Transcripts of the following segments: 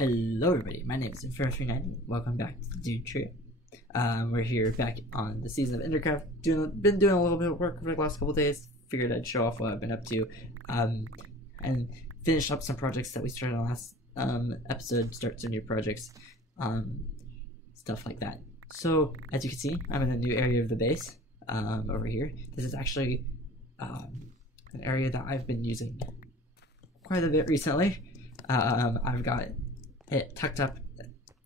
Hello everybody, my name is Endercraft. Welcome back to the TheDudeTrio. We're here back on the season of Endercraft. Been doing a little bit of work for the last couple days. Figured I'd show off what I've been up to, and finish up some projects that we started on last episode. Start some new projects, stuff like that. So as you can see, I'm in a new area of the base over here. This is actually an area that I've been using quite a bit recently. I've got it tucked up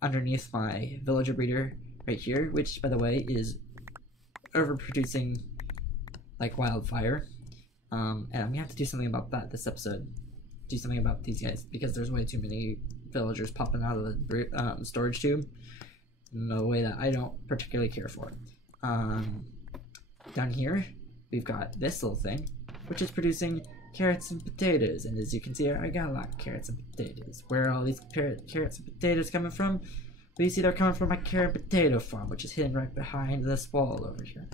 underneath my villager breeder right here, which by the way is overproducing like wildfire. And I'm gonna have to do something about that this episode. Do something about these guys because there's way too many villagers popping out of the storage tube in a way that I don't particularly care for. Down here we've got this little thing which is producing carrots and potatoes, and as you can see, I got a lot of carrots and potatoes. Where are all these carrots and potatoes coming from? Well, you see they're coming from my carrot and potato farm, which is hidden right behind this wall over here.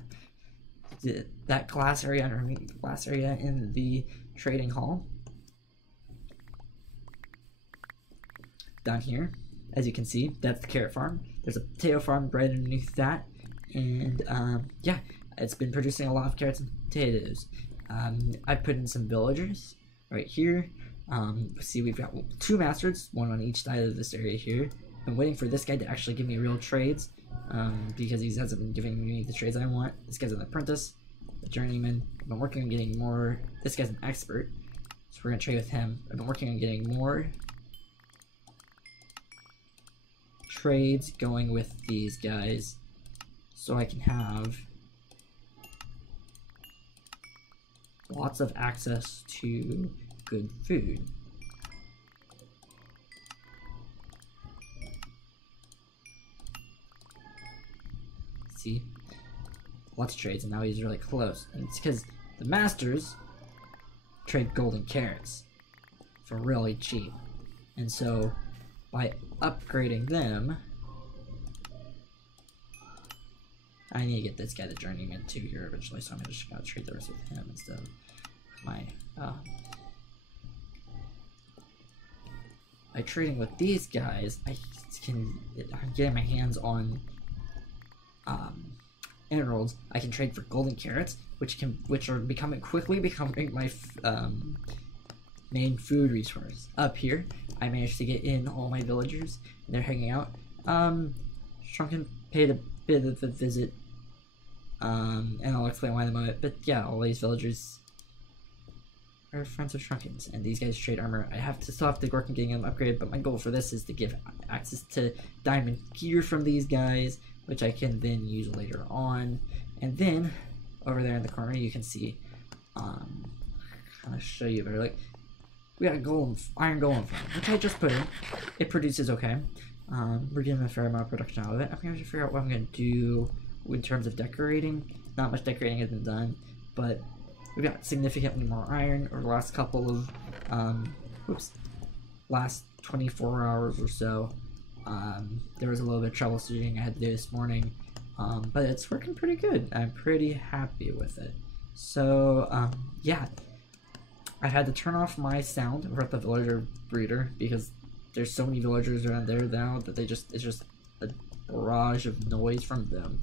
That glass area underneath the glass area in the trading hall. Down here, as you can see, that's the carrot farm. There's a potato farm right underneath that, and yeah, it's been producing a lot of carrots and potatoes. I put in some villagers right here. See, we've got 2 masters, one on each side of this area here. I'm waiting for this guy to actually give me real trades, because he hasn't been giving me the trades I want. This guy's an apprentice, a journeyman. I've been working on getting more. This guy's an expert, so we're gonna trade with him. I've been working on getting more trades going with these guys, so I can have lots of access to good food. See? Lots of trades, and now he's really close. And it's because the masters trade golden carrots for really cheap. And so, by upgrading them, I need to get this guy the journeyman too here eventually, so I'm just gonna trade the rest with him instead of my by trading with these guys. I'm getting my hands on emeralds. I can trade for golden carrots, which are quickly becoming my main food resource. Up here, I managed to get in all my villagers, and they're hanging out. Shrunken paid a bit of a visit. And I'll explain why in a moment, but yeah, all these villagers are friends of Shrunken's, and these guys trade armor. I still have to work on getting them upgraded, but my goal for this is to give access to diamond gear from these guys, which I can then use later on. And then, over there in the corner, you can see, kind of show you better, like, we got iron golem farm, which I just put in. It produces okay. We're getting a fair amount of production out of it. I'm going to figure out what I'm going to do in terms of decorating. Not much decorating has been done, but we've got significantly more iron over the last couple of last 24 hours or so. There was a little bit of troubleshooting I had to do this morning, but it's working pretty good. I'm pretty happy with it. So yeah, I had to turn off my sound over at the villager breeder because there's so many villagers around there now that it's just a barrage of noise from them.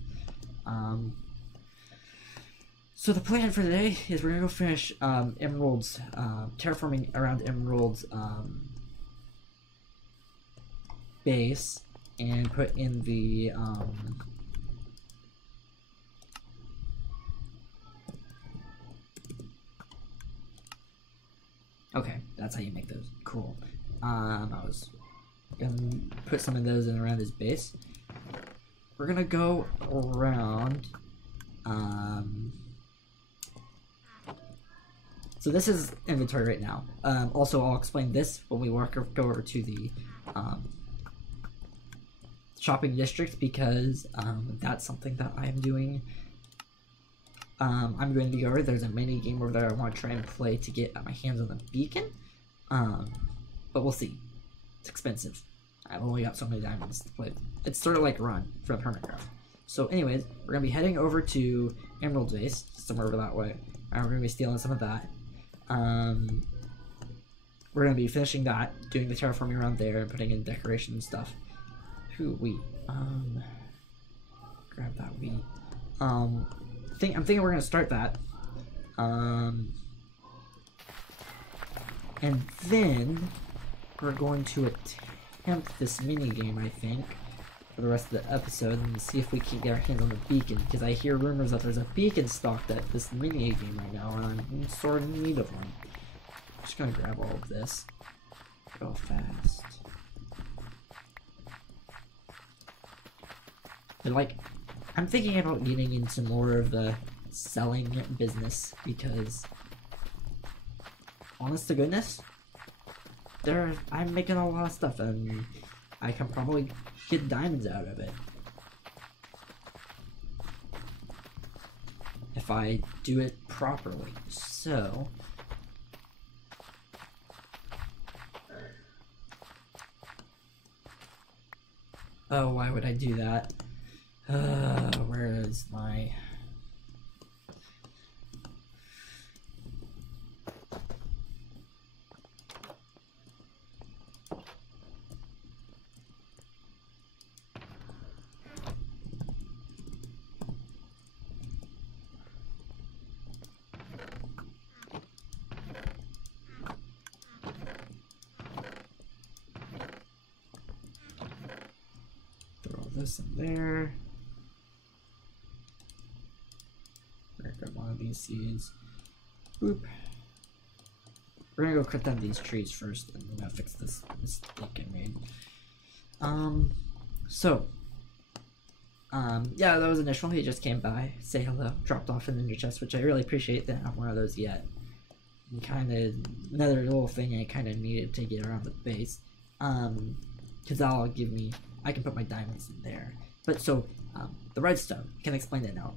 So the plan for today is we're gonna go finish Emerald's terraforming around Emerald's base and put in the okay, that's how you make those. Cool. I was gonna put some of those in around his base. We're gonna go around. So this is inventory right now. Also, I'll explain this when we go over to the shopping district because that's something that I'm doing. I'm going to go over. There's a mini game over there I want to try and play to get my hands on the beacon. But we'll see. It's expensive. I've only got so many diamonds to play. It's sort of like a run from Hermitcraft. So anyways, we're going to be heading over to Emerald's base, somewhere over that way. And we're going to be stealing some of that. We're we're gonna be finishing that, doing the terraforming around there, and putting in decoration and stuff. Ooh, wheat. Grab that wheat. I'm thinking we're gonna start that. And then we're going to attempt this mini game, I think, for the rest of the episode, and see if we can get our hands on the beacon, because I hear rumors that there's a beacon stocked at this mini game right now, and I'm sort of in need of one. I'm just gonna grab all of this. Go fast. But like, I'm thinking about getting into more of the selling business, because honest to goodness, I'm making a lot of stuff and I can probably get diamonds out of it if I do it properly. So oh, why would I do that? Where is my... Throw this in there. Grab one of these seeds. Boop. We're gonna go cut down these trees first, and we're gonna fix this mistake I made. Yeah, that was initial. He just came by, say hello, dropped off an ender chest, which I really appreciate. Didn't have one of those yet. And kind of another little thing I kind of needed to get around the base, because that'll give me, I can put my diamonds in there. But so, the redstone, I can explain it now.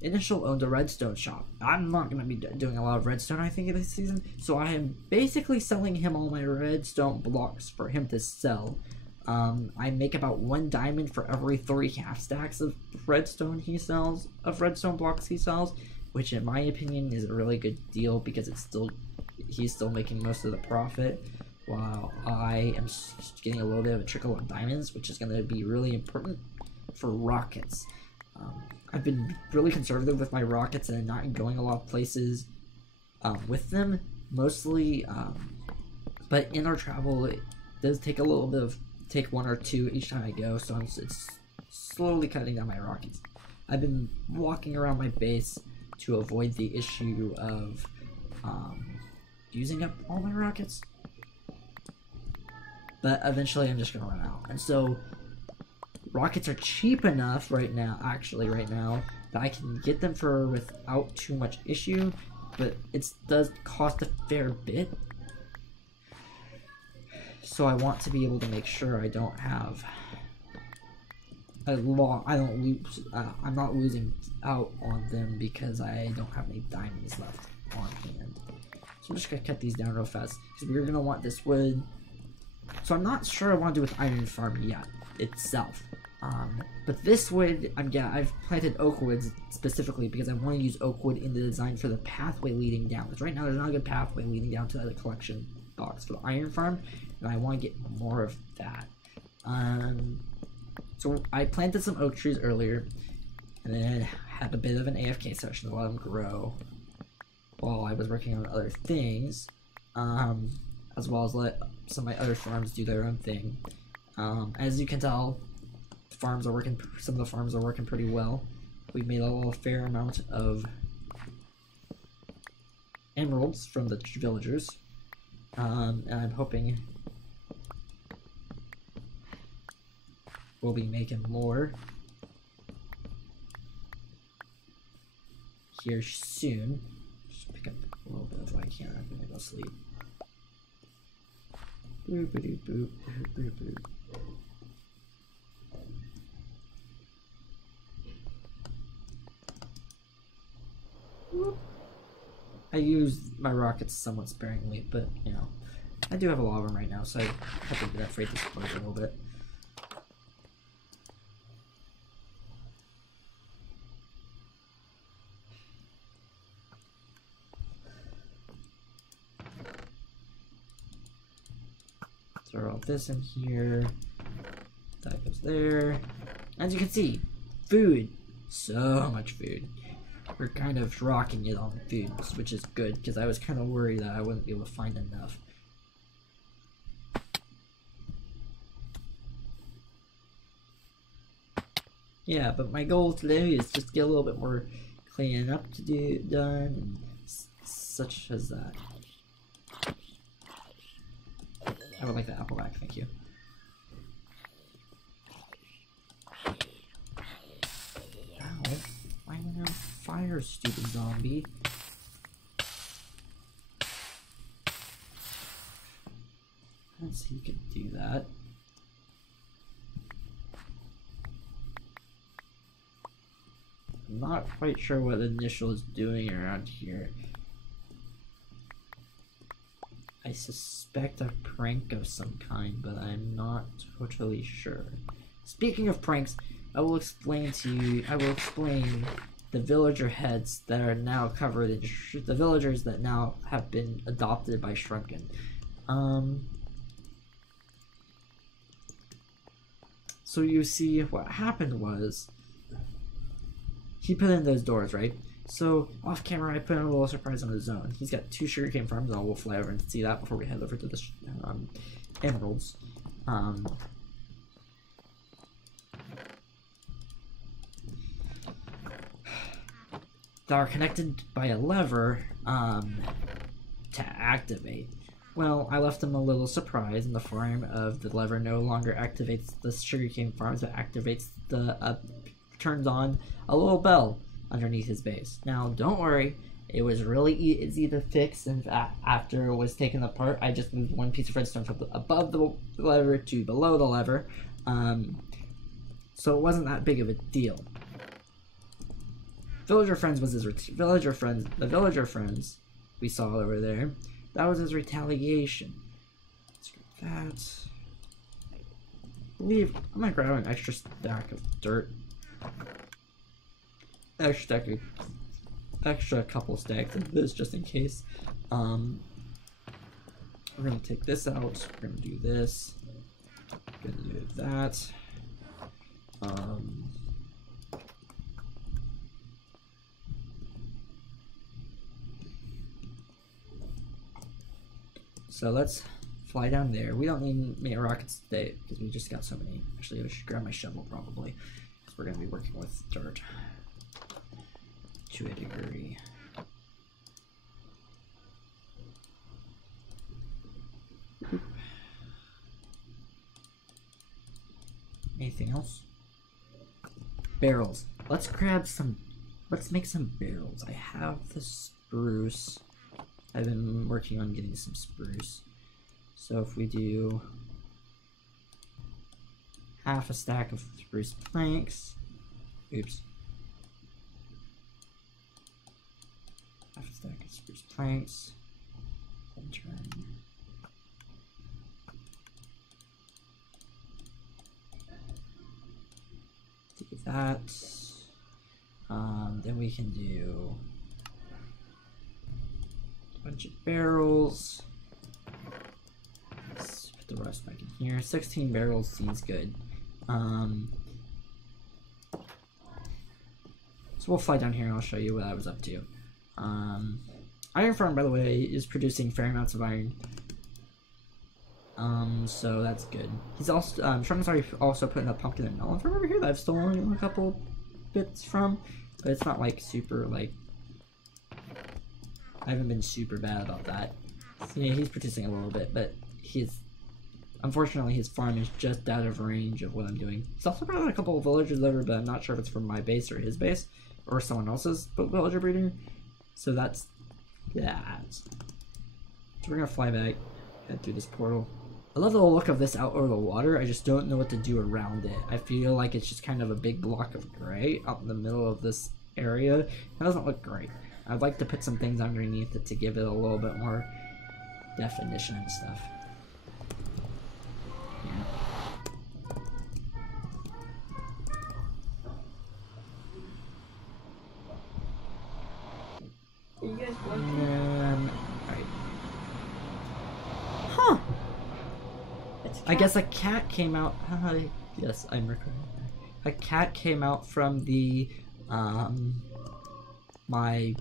Initial owned a redstone shop. I'm not going to be doing a lot of redstone, I think, this season, so I am basically selling him all my redstone blocks for him to sell. I make about 1 diamond for every 3 half stacks of redstone blocks he sells, which in my opinion is a really good deal, because he's still making most of the profit, while I am getting a little bit of a trickle of diamonds, which is going to be really important for rockets. I've been really conservative with my rockets and not going a lot of places with them, mostly, but in our travel it does take a little bit of, take 1 or 2 each time I go, so it's slowly cutting down my rockets. I've been walking around my base to avoid the issue of using up all my rockets, but eventually I'm just gonna run out. And so rockets are cheap enough right now, that I can get them for without too much issue, but it does cost a fair bit. So I want to be able to make sure I don't have I'm not losing out on them because I don't have any diamonds left on hand. So I'm just gonna cut these down real fast, because we're gonna want this wood. So I'm not sure I want to do with iron farm yet itself. But this wood, I've planted oak woods specifically because I want to use oak wood in the design for the pathway leading down. Because right now there's not a good pathway leading down to the collection box for the iron farm, and I want to get more of that. So I planted some oak trees earlier, and then had a bit of an AFK session to let them grow while I was working on other things, as well as let some of my other farms do their own thing. As you can tell, some of the farms are working pretty well. We made a fair amount of emeralds from the villagers, and I'm hoping we'll be making more here soon. Just pick up a little bit if I can. I'm gonna go sleep. Boop, boop, boop, boop, boop. I used my rockets somewhat sparingly, but you know, I do have a lot of them right now, so I have to be afraid to splurge a little bit. Throw all this in here. That goes there. As you can see, food. So much food. We're kind of rocking it on food, which is good, because I was kind of worried that I wouldn't be able to find enough. Yeah, but my goal today is just get a little bit more cleaning up to do done, and such as that. I would like that apple back, thank you. Ow, why am I on fire, stupid zombie? Let's see, you can do that. I'm not quite sure what the initial is doing around here. I suspect a prank of some kind, but I'm not totally sure. Speaking of pranks, I will explain the villager heads that are now covered in the villagers that now have been adopted by Shrunken. So you see, what happened was, he put in those doors, right? So, off camera, I put in a little surprise on his zone. He's got 2 sugarcane farms, and we'll fly over and see that before we head over to the emeralds. That are connected by a lever to activate. Well, I left him a little surprise in the form of the lever no longer activates the sugarcane farms, but activates the turns on a little bell underneath his base. Now, don't worry, it was really easy to fix, and after it was taken apart, I just moved one piece of redstone from above the lever to below the lever, so it wasn't that big of a deal. The villager friends we saw over there, that was his retaliation. Scrap that. I'm gonna grab an extra stack of dirt. Extra couple stacks of this just in case. We're gonna take this out. We're gonna do this. We're gonna do that. So let's fly down there. We don't need many rockets today because we just got so many. Actually, I should grab my shovel probably, because we're gonna be working with dirt to a degree. Anything else? Barrels. Let's make some barrels. I have the spruce. I've been working on getting some spruce. So if we do half a stack of spruce planks, oops. Half a stack of spruce planks, then turn. Do that. Then we can do a bunch of barrels. Let's put the rest back in here. 16 barrels seems good. So we'll fly down here and I'll show you what I was up to. Iron Farm, by the way, is producing fair amounts of iron. So that's good. He's also, Shrunken's already also putting a pumpkin and melon from over here that I've stolen a couple bits from, but it's not like super, like, I haven't been super bad about that. So, yeah, he's producing a little bit, but unfortunately his farm is just out of range of what I'm doing. He's also brought a couple of villagers over, but I'm not sure if it's from my base or his base, or someone else's villager breeder. So that's that. So we're gonna fly back, head through this portal. I love the look of this out over the water. I just don't know what to do around it. I feel like it's just kind of a big block of gray out in the middle of this area. It doesn't look great. I'd like to put some things underneath it to give it a little bit more definition and stuff. Yeah. Are you guys working? Alright. Huh. I guess a cat came out. Yes, I'm recording. A cat came out from the my.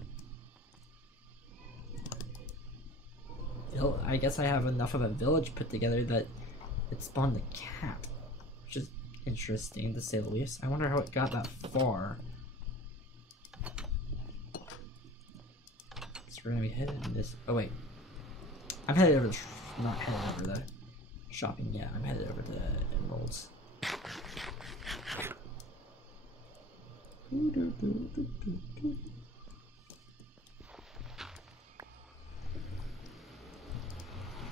I guess I have enough of a village put together that it spawned a cat, which is interesting to say the least. I wonder how it got that far. So we're gonna be headed in this. Oh wait, I'm headed over. Not headed over the shopping yet. I'm headed over to Emeralds.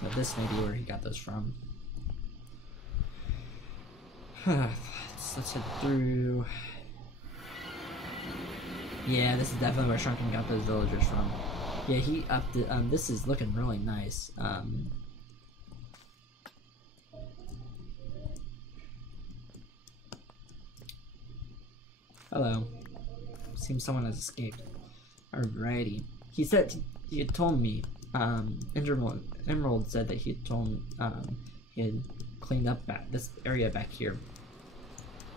Now this may be where he got those from. Let's head through. Yeah, this is definitely where Shrunken got those villagers from. Yeah, he upped it. This is looking really nice. Hello. Seems someone has escaped. Alrighty. He said he had told me. Emerald said that he had told he had cleaned up this area back here,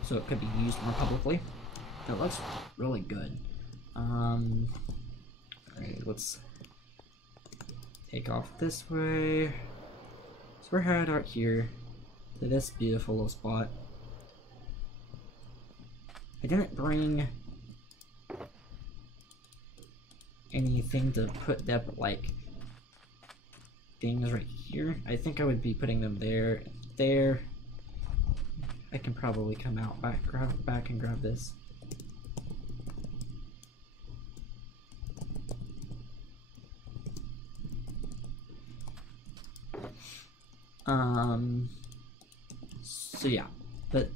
so it could be used more publicly. It looks really good. Alright, let's take off this way. So we're headed out here to this beautiful little spot. I didn't bring anything to put that, like, things right here. I think I would be putting them there. I can probably come out back and grab this. So yeah, but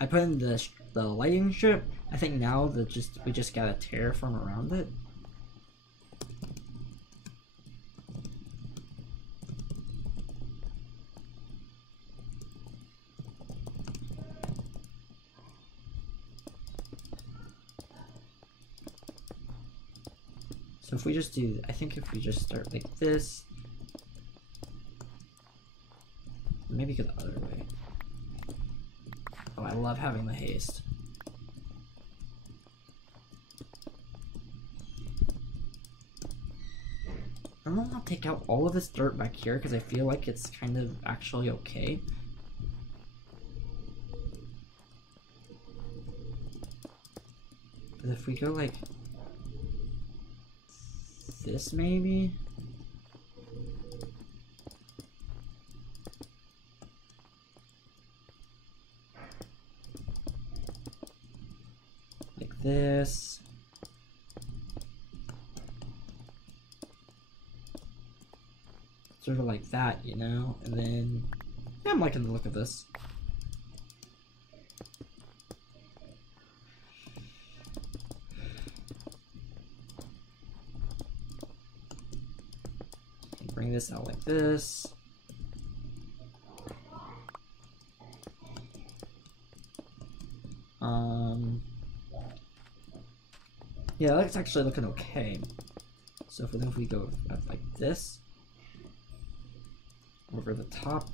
I put in the lighting strip. I think now that we just gotta terraform around it. So if we just do, I think if we just start like this, maybe go the other way. Oh, I love having the haste. I'm gonna take out all of this dirt back here because I feel like it's kind of actually okay. But if we go like this, maybe? Like this. Sort of like that, you know? And then, yeah, I'm liking the look of this. Bring this out like this. Yeah, that's actually looking okay. So if we go up like this, over the top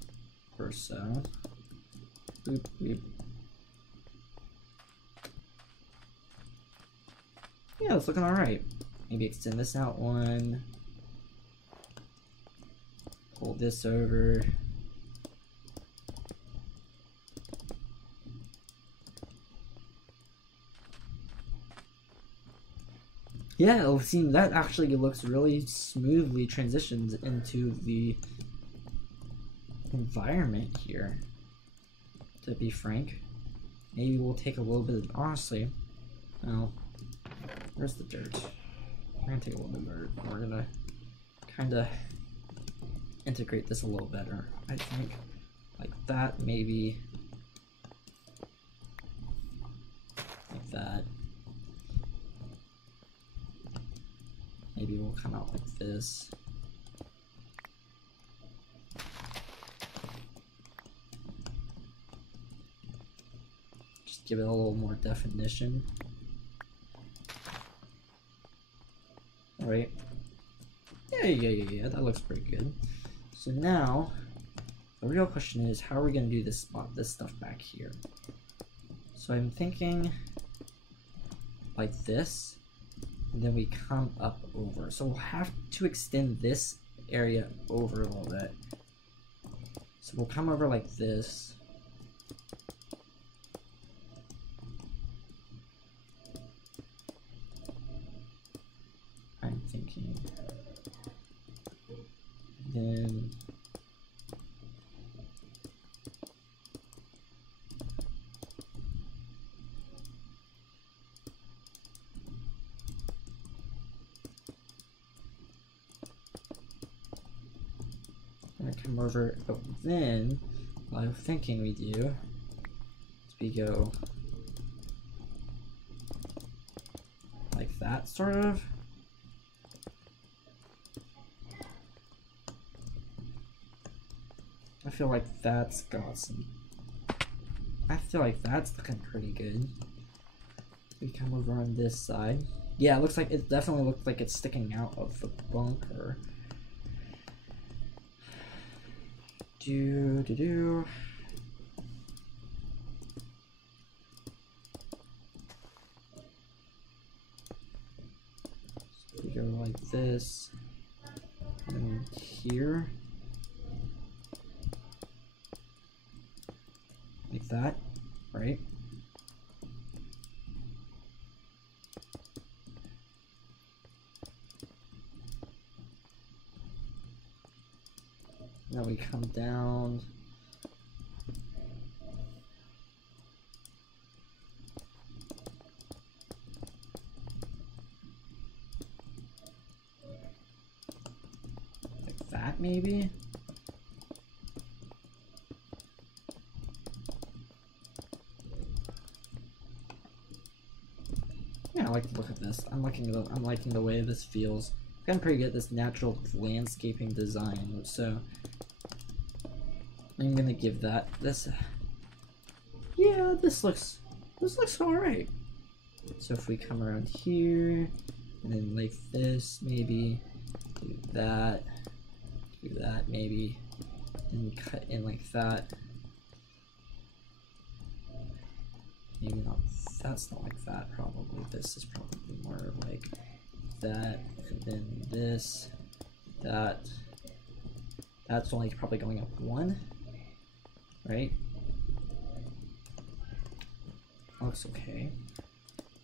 or so. Boop, boop. Yeah, it's looking alright. Maybe extend this out one. Pull this over. Yeah, it'll seem that actually looks really smoothly transitions into the environment here. To be frank, maybe we'll take a little bit of, honestly, well, where's the dirt? We're gonna take a little bit of dirt. We're gonna kind of integrate this a little better, I think. Like that, maybe. Like that. Maybe we'll come out like this. Just give it a little more definition. Alright. Yeah, that looks pretty good. So now, The real question is, how are we going to do this stuff back here? So I'm thinking like this, and then we come up over. So we'll have to extend this area over a little bit. So we'll come over like this. I'm thinking. Then I'm gonna come over, but then what I'm thinking we do is we go like that, sort of. I feel like that's got some. I feel like that's looking pretty good. We come over on this side. Yeah, it looks like it definitely looks like it's sticking out of the bunker. Do. So we go like this, and here. Like that, right? Now we come down. Like that, maybe? Yeah, I like to look at this. I'm liking the way this feels. I'm pretty good at this natural landscaping design, so I'm gonna give that this. Yeah, this looks alright. So if we come around here, and then like this, maybe do that maybe, and cut in like that. Maybe not. That's not like that. Probably this is probably more like that, and then this, that. That's only probably going up one, right? Looks okay.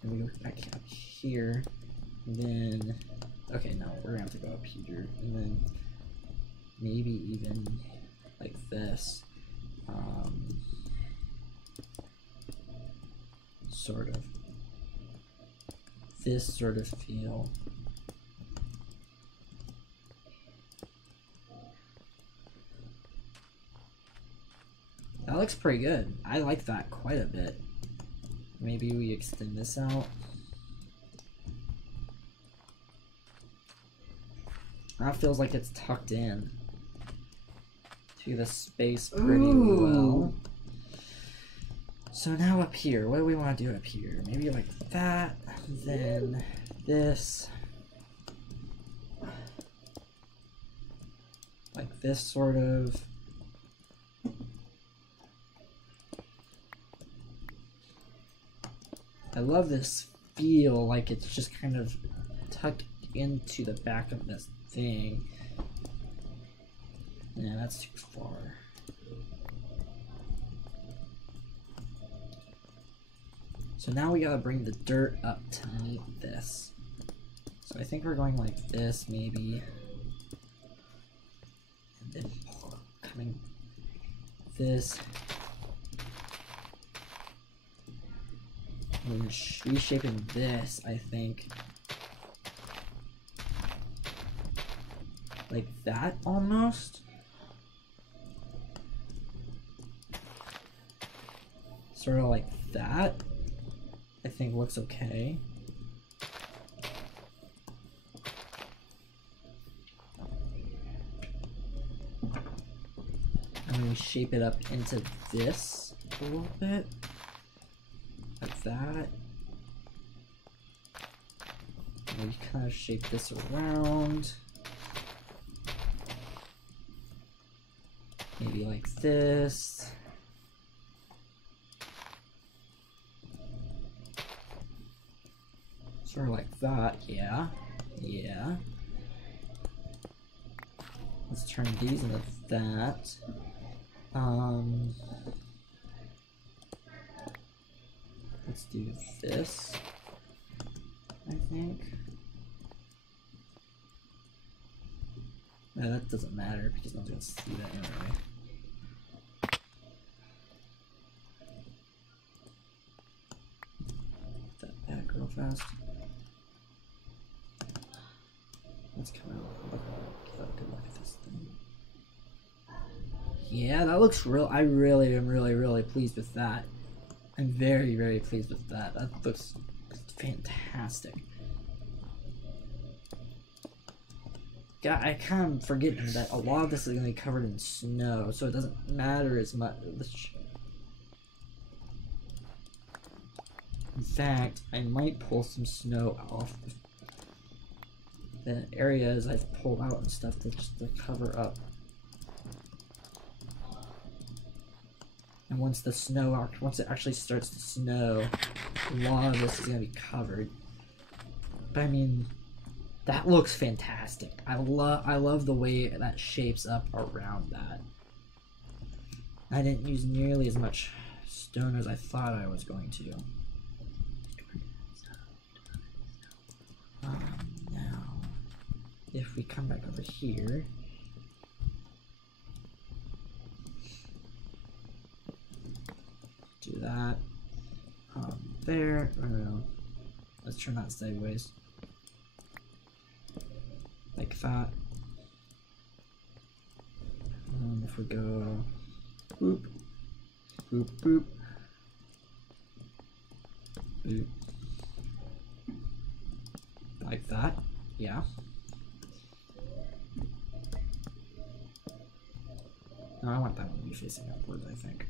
And we go back up here, and then okay, no, we're gonna have to go up here, and then maybe even like this, sort of this sort of feel. That looks pretty good. I like that quite a bit. Maybe we extend this out. That feels like it's tucked in to the space pretty well. So now up here, what do we want to do up here? Maybe like that, then this. Like this sort of. I love this feel, like it's just kind of tucked into the back of this thing. Yeah, that's too far. So now we gotta bring the dirt up to meet this. So I think we're going like this, maybe. And then coming this. And reshaping this, I think. Like that, almost. Sort of like that. I think looks okay. And then we shape it up into this a little bit. Like that. And we kind of shape this around. Maybe like this. Sort of like that, yeah. Yeah. Let's turn these into that. Let's do this, I think. No, that doesn't matter because no one's gonna see that anyway. Put that back real fast. Let's come out. Good luck at this thing. Yeah, that looks real. I really am really pleased with that. I'm very pleased with that. That looks fantastic. Yeah, I kind of forgetting that a lot of this is going to be covered in snow, so it doesn't matter as much. In fact, I might pull some snow off the areas I've pulled out and stuff to just to cover up. And once it actually starts to snow, a lot of this is going to be covered. But I mean, that looks fantastic. I love the way that shapes up around that. I didn't use nearly as much stone as I thought I was going to. Now, if we come back over here, do that. There. Oh, no. Let's turn that sideways. Like that. And if we go boop, boop, boop, boop, like that, yeah. No, I want that one to be facing upwards, I think.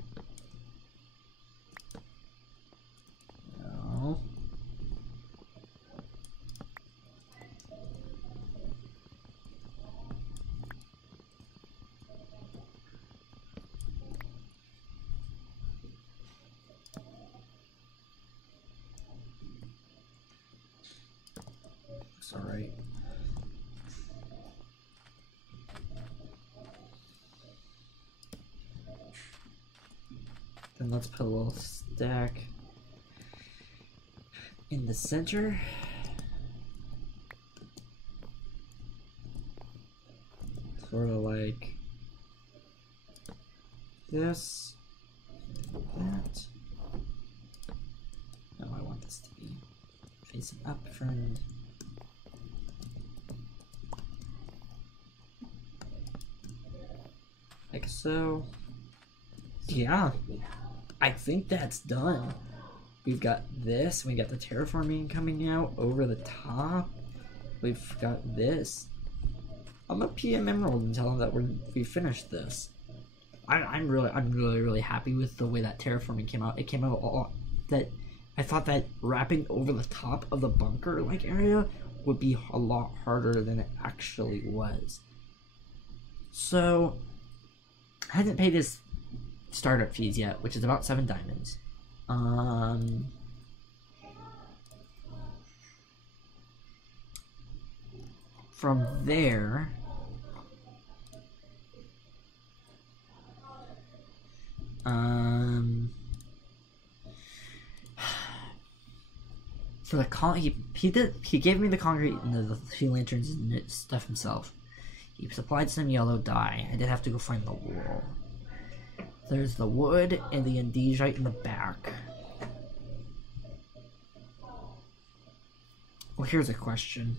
No. Looks alright. Then let's put a little stack in the center. Sort of like this, that. No, I want this to be facing up from. Like so. Yeah, I think that's done. We've got this, we got the terraforming coming out over the top. We've got this. I'm gonna PM Emerald and tell them that we finished this. I'm really happy with the way that terraforming came out. It came out all that I thought that wrapping over the top of the bunker like area would be a lot harder than it actually was. So I hadn't paid his startup fees yet, which is about 7 diamonds. From there, for the he gave me the concrete and the 2 lanterns and stuff himself. He supplied some yellow dye. I did have to go find the wool. There's the wood and the andesite in the back. Well, here's a question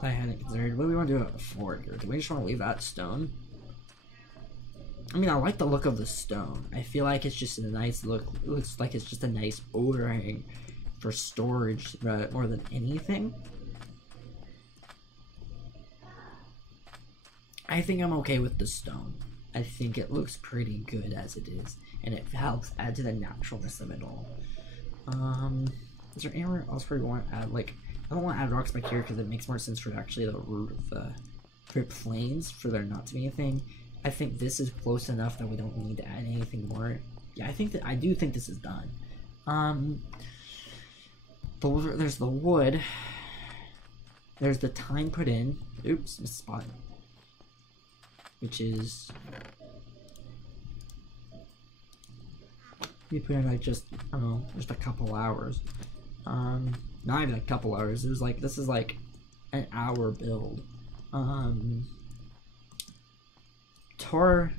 I hadn't considered. What do we want to do about the fort here? Do we just want to leave that stone? I mean, I like the look of the stone. I feel like it's just a nice look. It looks like it's just a nice overhang for storage more than anything. I think I'm okay with the stone. I think it looks pretty good as it is, and it helps add to the naturalness of it all. Is there anywhere else where we want to add, like, I don't want to add rocks back here because it makes more sense for actually the root of the Trip Plains for there not to be anything. I think this is close enough that we don't need to add anything more. Yeah, I do think this is done. There's the wood. There's the time put in. Oops, missed spot. Which is... we put in like just, I don't know, just a couple hours. Not even a couple hours. There's like, this is like an hour build. Tore,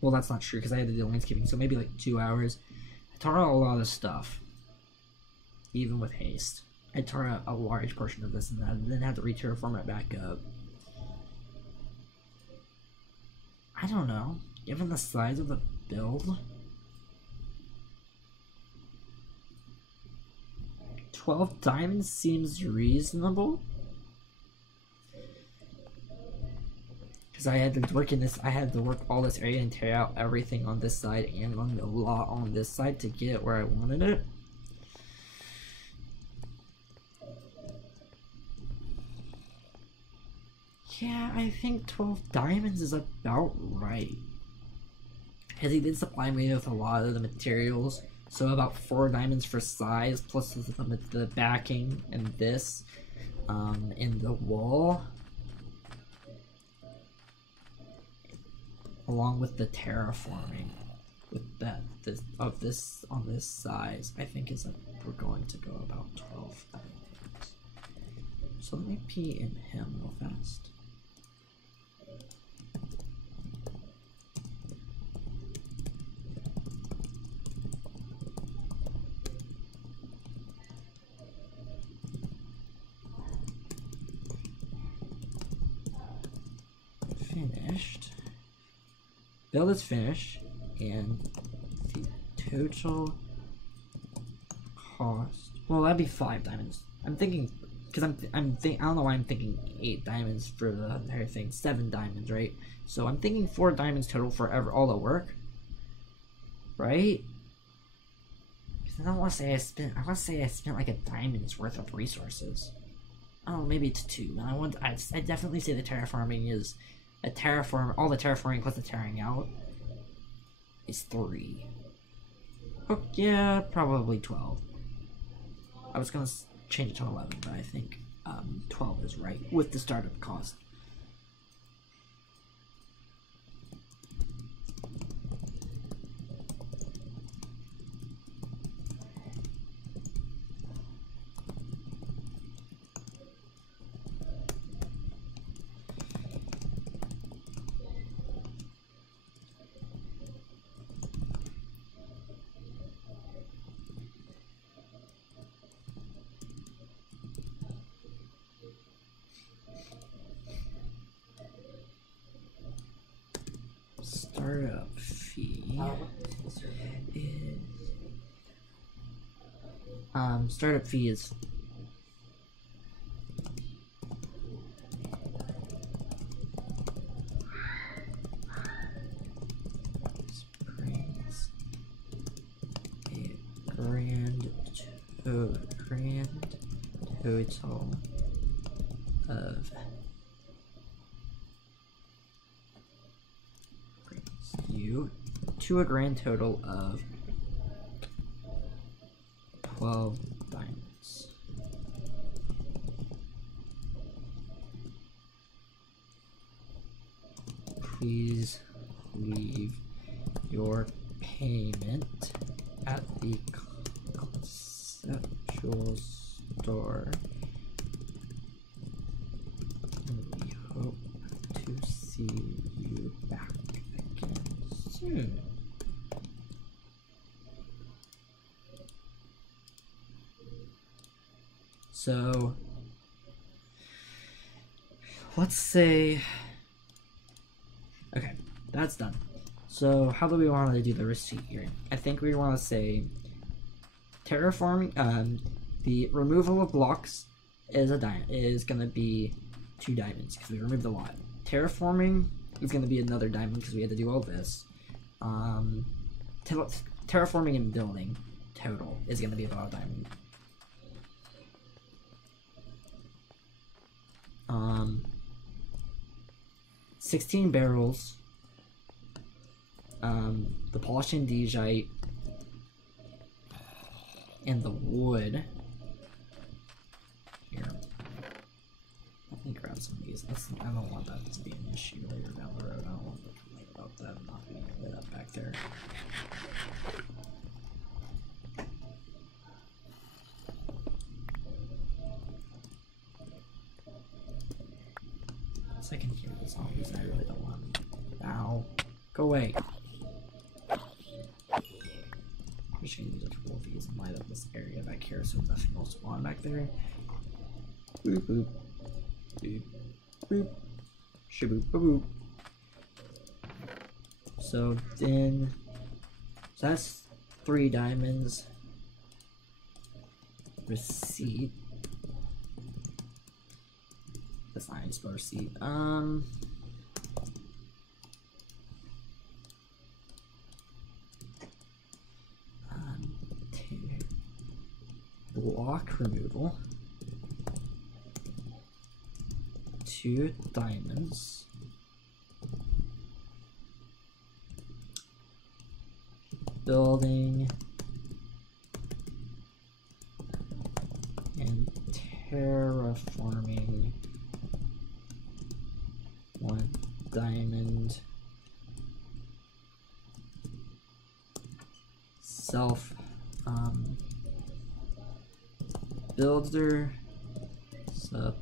well, that's not true because I had to do landscaping, so maybe like 2 hours. I tore out a lot of stuff, even with haste. I tore out a large portion of this and then had to re-terraform it back up. I don't know, given the size of the build, 12 diamonds seems reasonable. Because I had to work in this, I had to work all this area and tear out everything on this side and on the lot on this side to get it where I wanted it. Yeah, I think 12 diamonds is about right. Because he did supply me with a lot of the materials. So about 4 diamonds for size, plus the backing and this in the wall. Along with the terraforming with on this size, I think we're going to go about 12 diamonds. So let me pee in him real fast. Finished. Build is finished, and the total cost. Well, that'd be 5 diamonds. I'm thinking, because I don't know why I'm thinking 8 diamonds for the entire thing. 7 diamonds, right? So I'm thinking 4 diamonds total for all the work, right? Because I don't want to say I spent. I want to say I spent like a diamond's worth of resources. Oh, maybe it's 2. And I definitely say the terraforming is. All the terraforming plus the tearing out is 3. Oh, yeah, probably 12. I was gonna change it to 11, but I think 12 is right with the startup cost. Startup fee is startup fee is grand total of you to a grand total of 12 diamonds. Please leave your payment at the conceptual store. And we hope to see you back again soon. So let's say, okay, that's done. So how do we want to do the receipt here? I think we want to say terraforming, the removal of blocks is gonna be 2 diamonds because we removed a lot. Terraforming is gonna be another diamond because we had to do all this. Terraforming and building total is gonna be about a diamond. 16 barrels the polished andesite, and the wood. Here. Let me grab some of these. I don't want that to be an issue later down the road. I don't want to complain about that not being lit up back there. I can hear the zombies and I really don't want them. Ow. Go away. I'm just gonna use a couple of these and light up this area back here so nothing will spawn back there. Boop boop. Boop boop. Shaboop boop. So then that's 3 diamonds. Receipt. That's not a spell receipt. Block removal. 2 diamonds. Building. And terraforming. 1 diamond. Self builder supply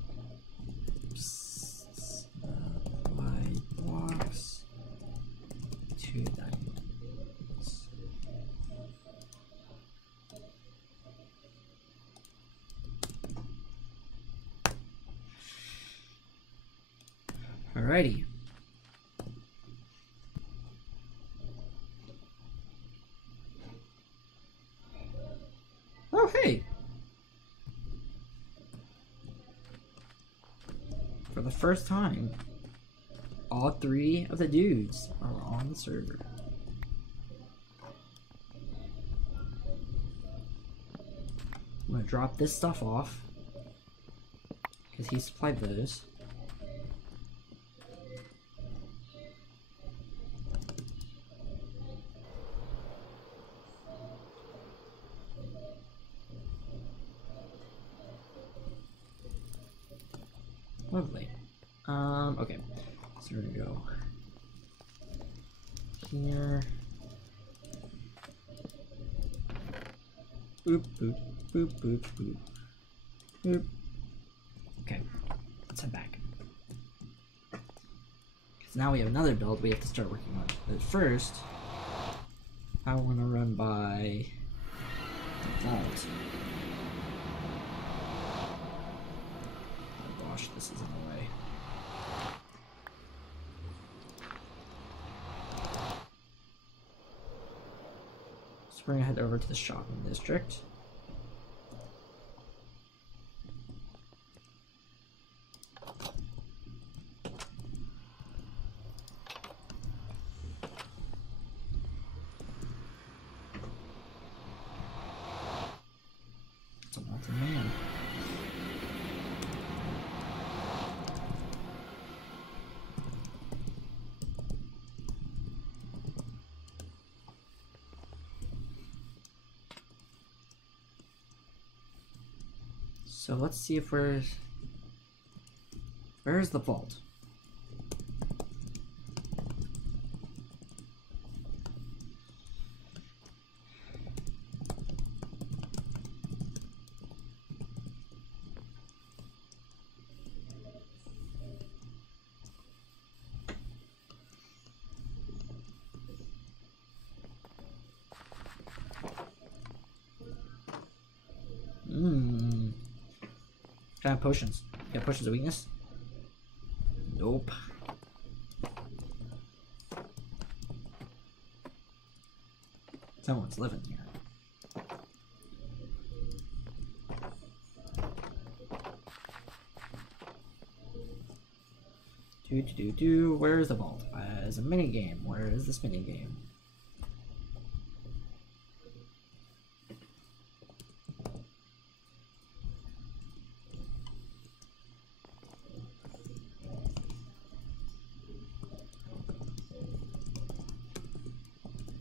blocks 2 diamonds. Alrighty. Oh, hey! For the first time, all 3 of the dudes are on the server. I'm gonna drop this stuff off, because he supplied those. Lovely. Okay. So we're gonna go here. Boop, boop, boop, boop, boop. Boop. Okay. Let's head back. Because now we have another build we have to start working on. But first, I want to run by the vault. This is in the way. So we're gonna head over to the shopping district. It's a mountain man. So let's see if where's the vault? Can I have potions? You have potions of weakness? Nope. Someone's living here. Where is the vault? As a mini game. Where is this mini game?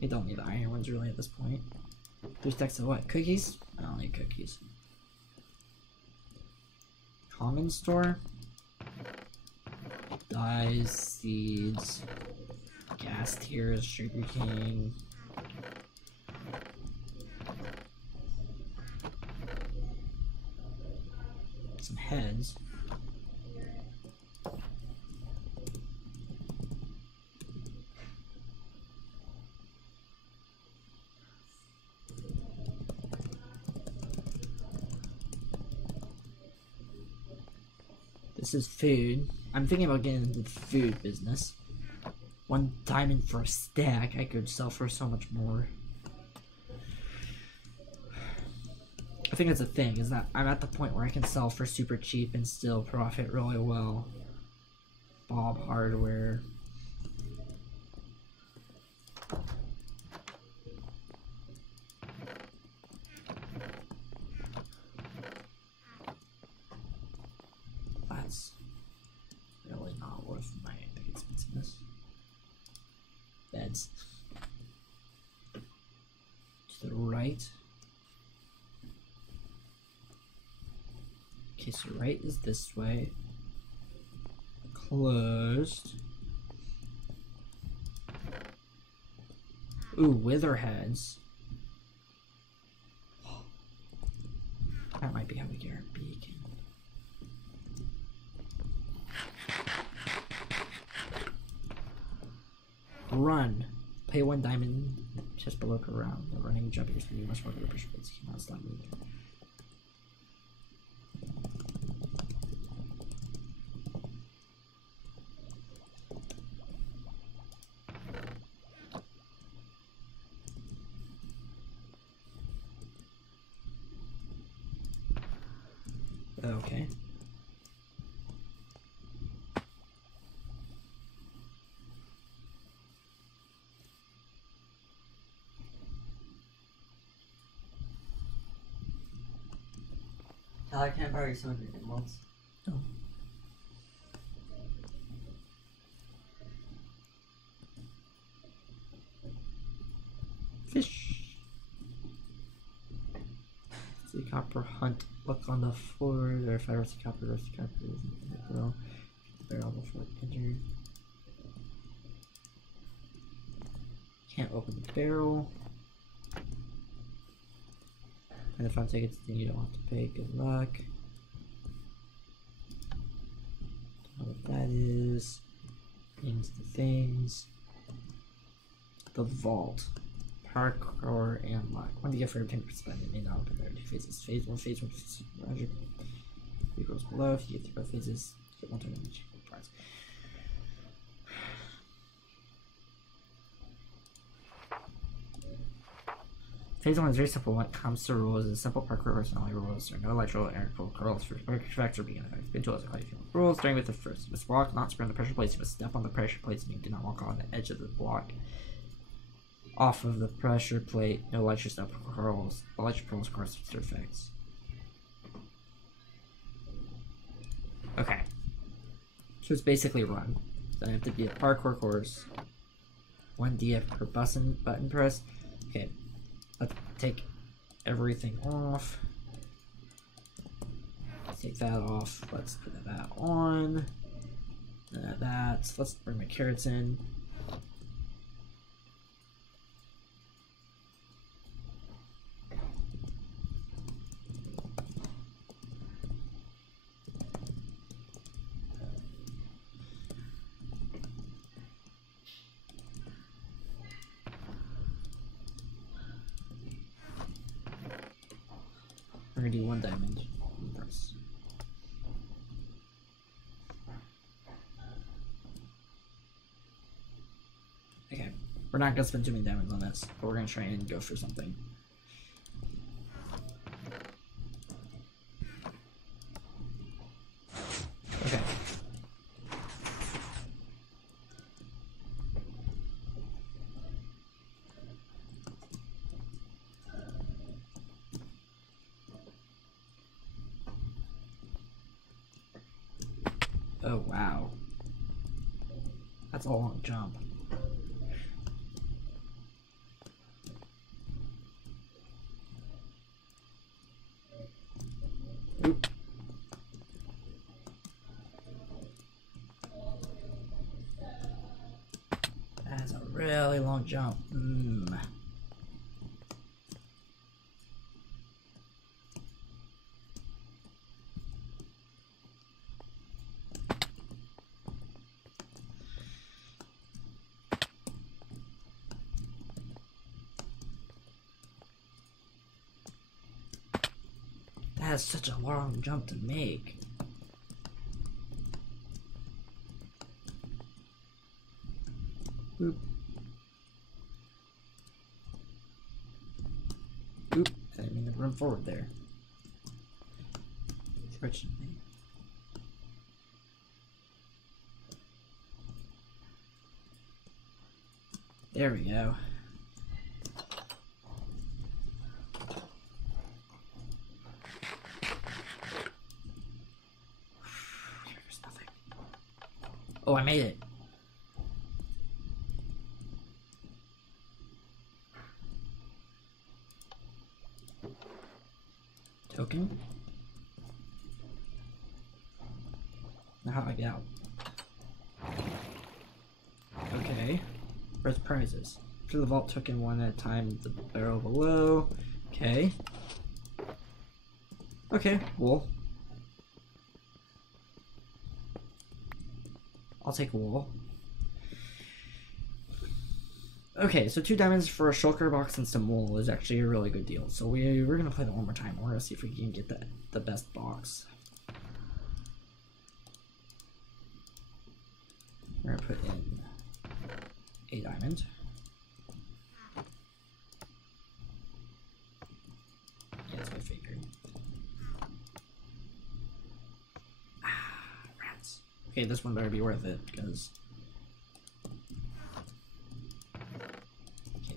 We don't need the iron ones really at this point. 3 stacks of what? Cookies? I don't need cookies. Common store? Dyes, seeds, gas tiers, sugar cane. Some heads. This is food. I'm thinking about getting into the food business. 1 diamond for a stack I could sell for so much more. I think that's a thing, is that I'm at the point where I can sell for super cheap and still profit really well. Bob Hardware. That's really not worth my expensiveness. Beds. To the right. Okay, so right is this way. Closed. Ooh, witherheads. That might be how we get our beacon. Run. Pay 1 diamond just below per round. The running jump your speed much more than the pressure plates. You cannot stop moving. Okay. I can't borrow some of your emeralds. No. Fish. See copper hunt. Look on the floor. Verify roasted copper. Roasted copper is in the barrel. Get the barrel before it entered. Can't open the barrel. And if I'm taking something you don't have to pay, good luck. Don't know what that is. Names the things. The vault. Parkour and luck. When do you get for 10%? It may not open there. 2 phases. Phase 1, phase 1, Roger. 3 goes below. If you get 3 phases, get 1 turn on each prize. Phase 1 is very simple when it comes to rules. It's a simple parkour personality rules. There are no electrical and electrical curls for effects or beginner effects. Good tools are quite a few rules, starting with the first. You must walk, not sprint on the pressure plates. You must step on the pressure plates, meaning do not walk on the edge of the block. Off of the pressure plate, no electric step curls. Electric curls correspond to effects. Okay. So it's basically run. So I have to be a parkour course. 1 DF per button press. Okay. Let's take everything off. Let's take that off. Let's put that on. That. Let's bring my carrots in. We're gonna do 1 diamond press. Okay, we're not gonna spend too many diamonds on this, but we're gonna try and go for something. Okay. Oh wow. That's a long jump. really long jump. That's such a long jump to make. Oop. Oop. I didn't mean to run forward there. Fortunately. There we go. There's nothing. Oh, I made it. Token. Now how do I get out? Okay. Where's the prizes? Through the vault token one at a time, the barrel below. Okay. Okay, wool. I'll take wool. Okay, so 2 diamonds for a shulker box and some wool is actually a really good deal. So we're gonna play that one more time. We're gonna see if we can get the best box. We're gonna put in a diamond. Yeah, that's what I figured. Rats. Okay, this one better be worth it because.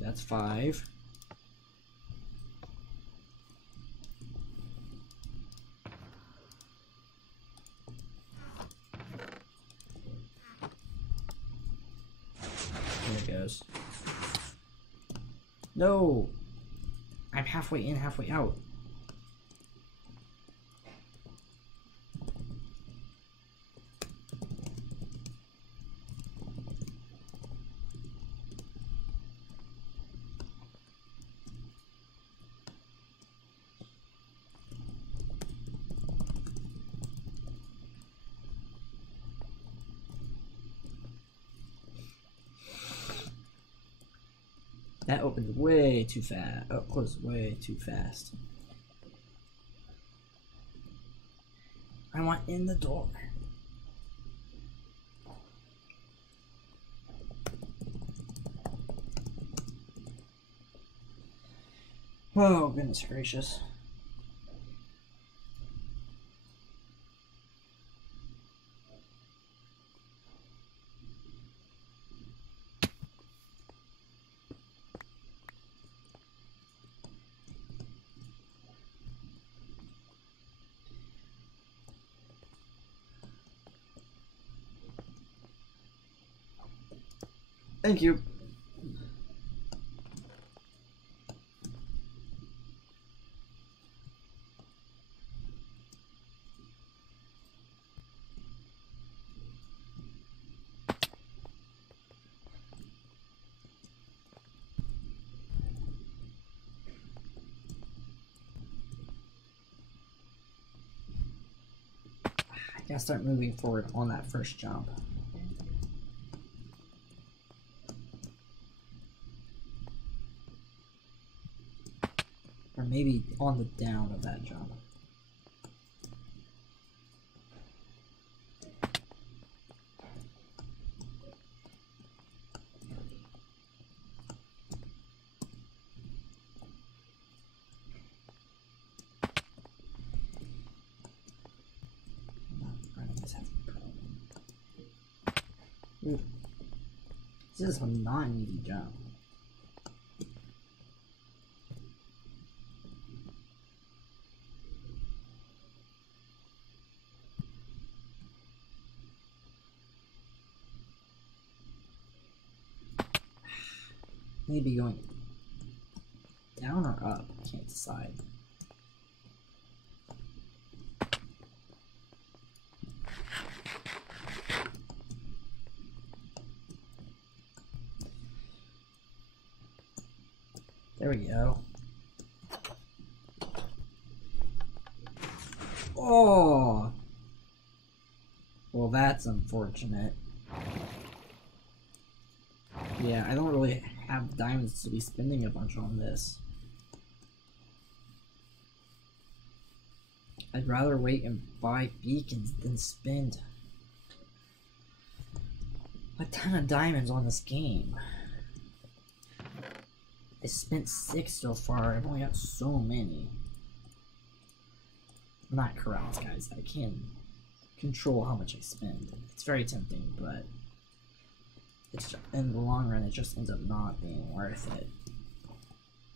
That's 5. There it goes. No! I'm halfway in, halfway out. That opened way too fast. Oh, closed way too fast. I want in the door. Oh, goodness gracious. Thank you. I gotta start moving forward on that first jump. Or maybe on the down of that jump. Ooh. This is a non-easy jump. Maybe going down or up, I can't decide. There we go. Oh! Well, that's unfortunate. Yeah, I don't really have diamonds to be spending a bunch on this. I'd rather wait and buy beacons than spend a ton of diamonds on this game. I spent 6 so far. I've only got so many. Not corrals, guys. I can control how much I spend. It's very tempting, but it's just, in the long run, it just ends up not being worth it.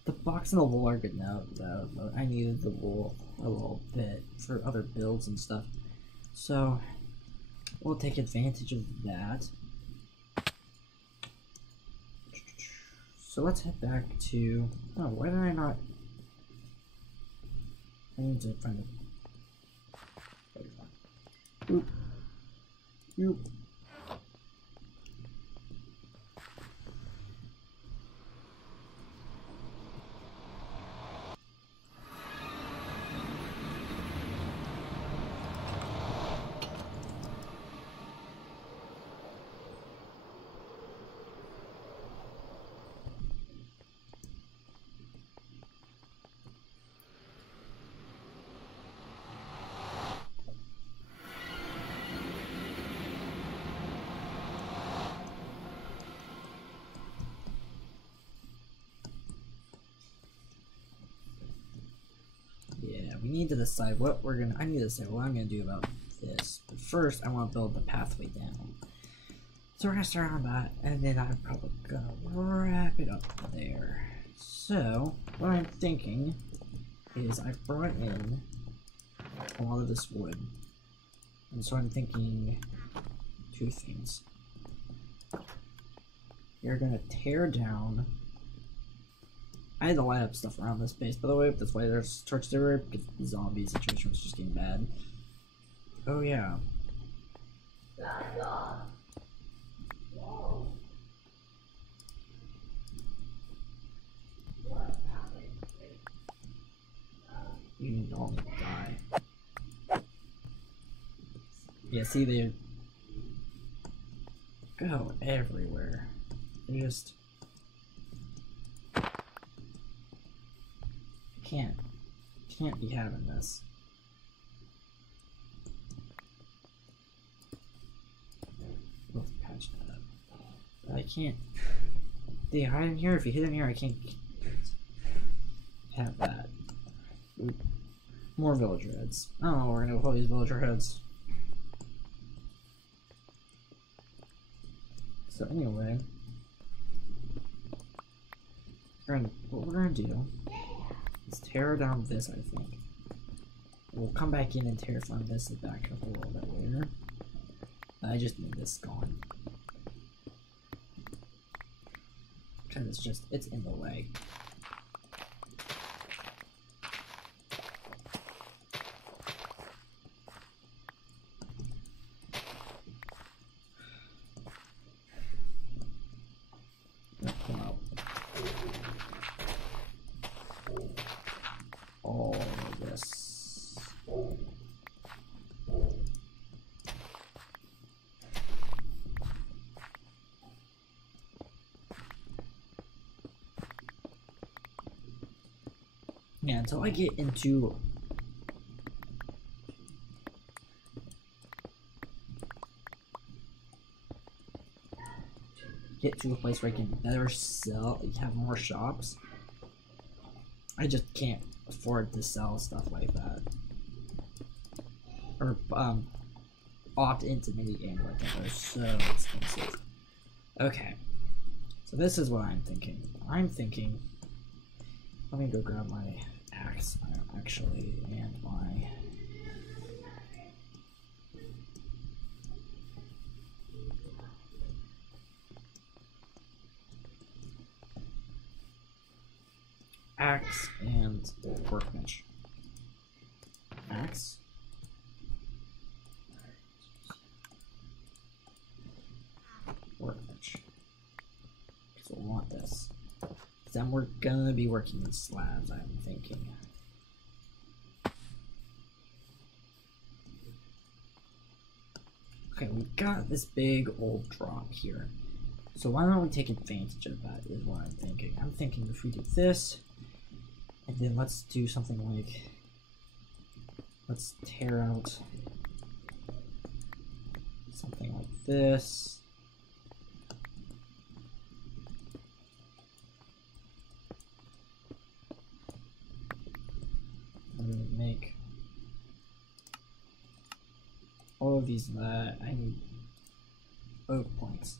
The box and the wool are good now, though. But I needed the wool a little bit for other builds and stuff. So we'll take advantage of that. So let's head back to... Oh, why did I not... I need to find it. Oop. Oop. We need to decide what we're gonna. I need to decide what I'm gonna do about this. But first, I want to build the pathway down. So we're gonna start on that, and then I'm probably gonna wrap it up there. So what I'm thinking is I brought in a lot of this wood, and so I'm thinking 2 things. You're gonna tear down. I had to light up stuff around this base, by the way. That's why there's torches everywhere, because the zombie situation was just getting bad. Oh, yeah. You all need to die. Yeah, see, they go everywhere. They just... Can't be having this. Let's patch that up. I can't. They hide in here. If you hit in here, I can't have that. Ooh. More villager heads. I don't know what we're gonna do with all these villager heads. So anyway, what we're gonna do. Let's tear down this, I think. We'll come back in and tear down this and back up a little bit later. I just need this gone. Because it's in the way. Come out. All of this. Yeah, until I get into to a place where I can better sell, have more shops. I just can't afford to sell stuff like that, or opt into mini games like that. They're so expensive. Okay, so this is what I'm thinking. Let me go grab my axe actually, and my axe and workbench. Axe. Workbench. Because we'll want this. then we're gonna be working in slabs, I'm thinking. Okay, we got this big old drop here. So why don't we take advantage of that is what I'm thinking. I'm thinking if we do this, and then let's do something like, let's tear out something like this. I'm gonna make all of these, I need oak planks.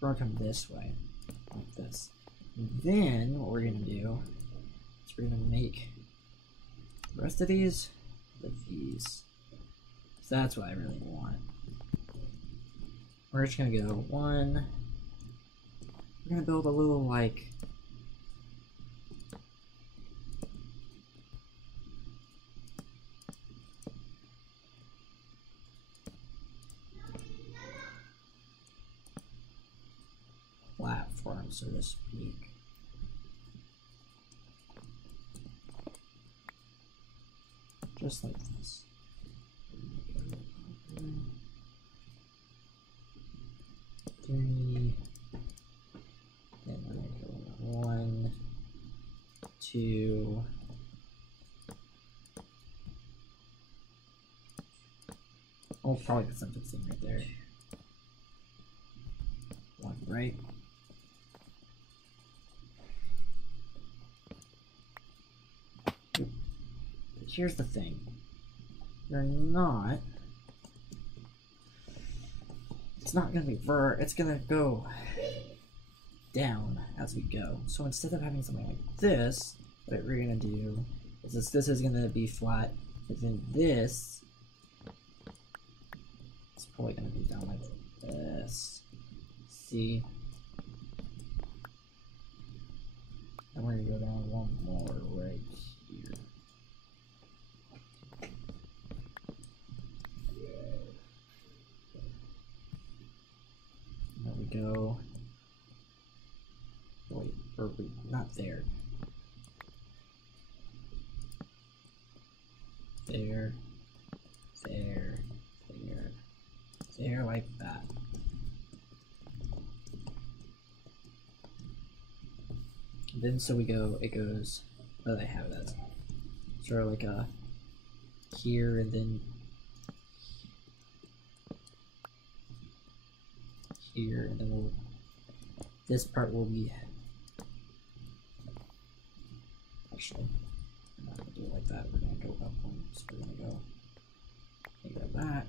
We're gonna come this way, like this. And then what we're gonna do is we're gonna make the rest of these with these. So that's what I really want. We're just gonna go one. We're gonna build a little like platform, so to speak. Just like this. Three. Then we're gonna go 1, 2. I'll probably put some fixing right there. 1, right? Here's the thing. You're not. It's not gonna be it's gonna go down as we go. So instead of having something like this, what we're gonna do is this is gonna be flat, but then this is probably gonna be down like this. See? And we're gonna go down one more right here. There we go. Wait, or wait, not there. There, there, there, there, like that. And then so we go, it goes, what do they have it as? Sort of like a here and then here, and then we'll, this part will be, actually, we're not gonna do it like that, we're gonna go up one, so we're gonna go, grab that,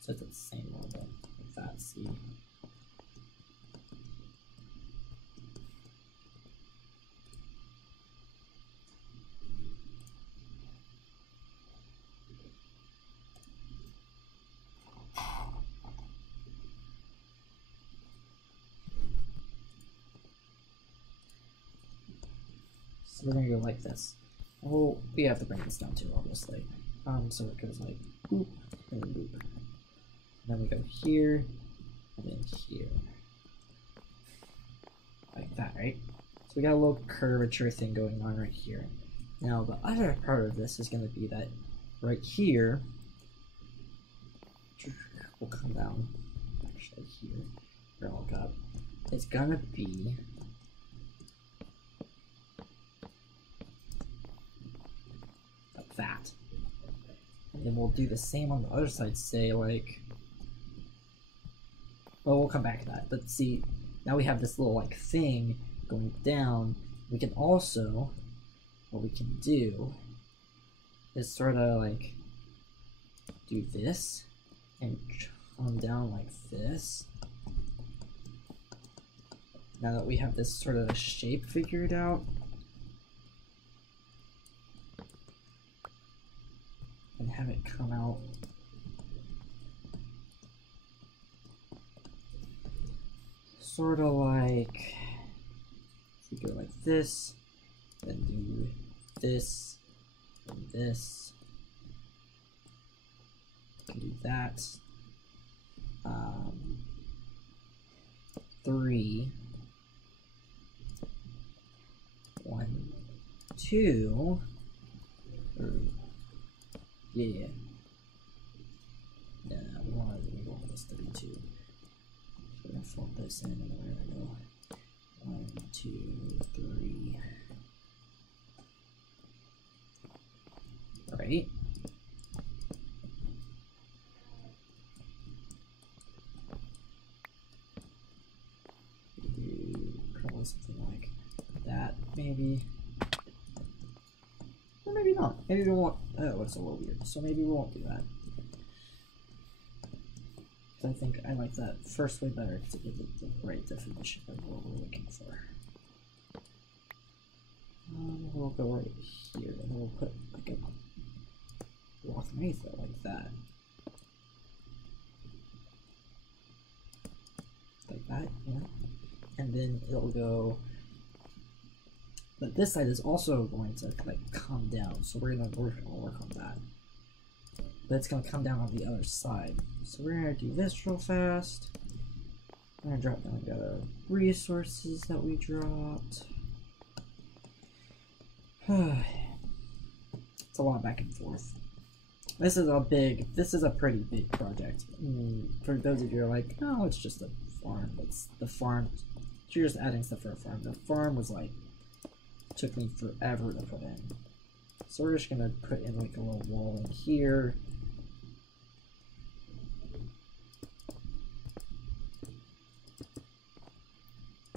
so it's at the same level, like that, see? So we're gonna go like this. Oh, we have to bring this down too, obviously. So it goes like boop and boop. And then we go here and then here. Like that, right? So we got a little curvature thing going on right here. Now the other part of this is gonna be that right here will come down. Actually here. We're gonna look up. It's gonna be that. And then we'll do the same on the other side, say like, well, we'll come back to that, but see, now we have this little like thing going down. We can also, what we can do is sort of like do this and come down like this. Now that we have this sort of shape figured out, and have it come out sort of like, if we go like this, then do this, and this, can do that. 3, 1, 2, or, yeah. Nah, we want this 32. So we're gonna fold this in, and then we're gonna go 1, 2, 3. Right. Do probably something like that, maybe. Or maybe not. Maybe we won't. Oh, it's a little weird. So maybe we won't do that. I think I like that first way better to give it the right definition of what we're looking for. We'll go right here, and we'll put like a block underneath it like that. Like that, yeah. And then it'll go, but this side is also going to like come down, so we're gonna work on that. But it's gonna come down on the other side. So we're gonna do this real fast. I'm gonna drop down the resources that we dropped. It's a lot back and forth. This is a pretty big project. For those of you who are like, oh, it's just a farm. It's the farm. You're just adding stuff for a farm. The farm was like, took me forever to put in. So we're just gonna put in like a little wall in here.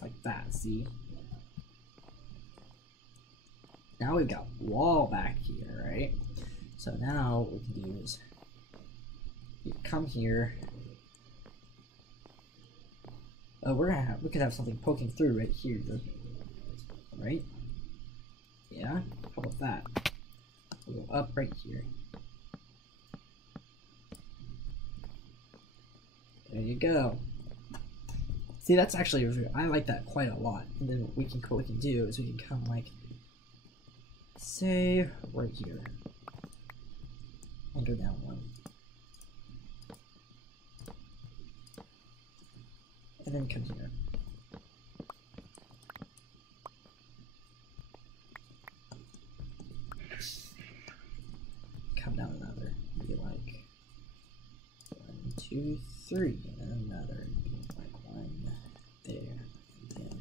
Like that, see? Now we've got wall back here, right? So now what we can do is you come here. We could have something poking through right here, right? Yeah, how about that? We'll go up right here. There you go. See, that's actually, I like that quite a lot. And then what we can do is we can come like, say, right here. And go down one. And then come here. Come down another. Be like 1, 2, 3, and another. Be like 1 there, and then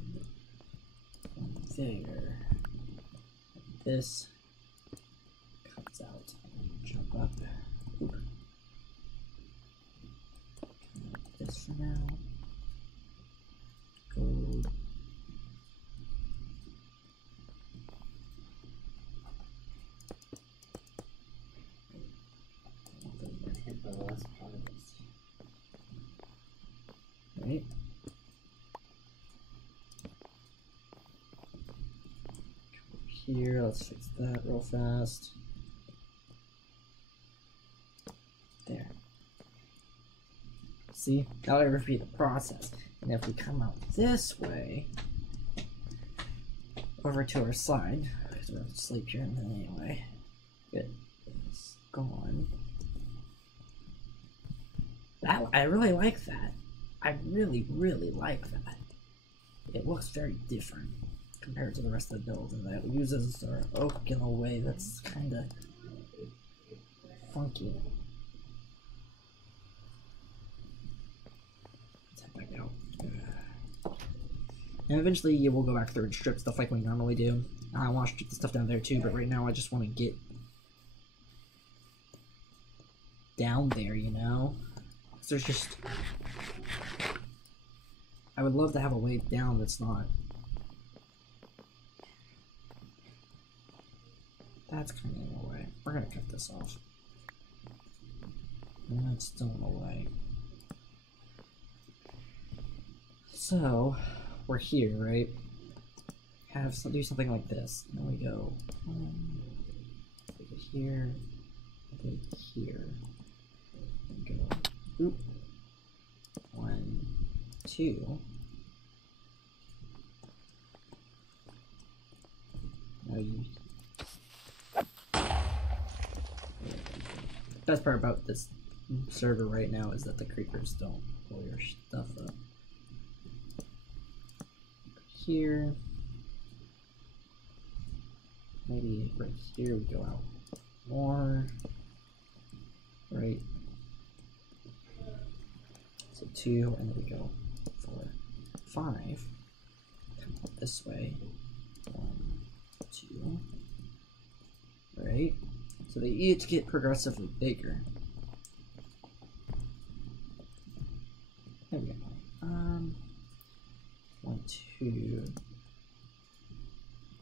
1 there. And this comes out. Jump up. Oop. This for now. Gold. Right. Here, let's fix that real fast. There. See, that'll repeat the process. And if we come out this way, over to our side, because we're going to sleep here and then anyway. Good. It's gone. That, I really like that. I really, really like that. It looks very different compared to the rest of the build, and that it uses our oak in a way that's kind of funky. Let's head back out. And eventually you will go back through and strip stuff like we normally do. I want to strip the stuff down there too, but right now I just want to get down there, you know? There's just... I would love to have a way down that's not... That's kind of in the way. We're gonna cut this off. And that's still in the way. So, we're here, right? Do something like this. And then we go take it here, take it here, and go oop. 1, 2. Now you. Best part about this server right now is that the creepers don't pull your stuff up. Here. Maybe right here we go out more. Right. So 2, and then we go 4, 5. Come up this way. 1, 2. Right. So they each get progressively bigger. There we go. 1, 2. So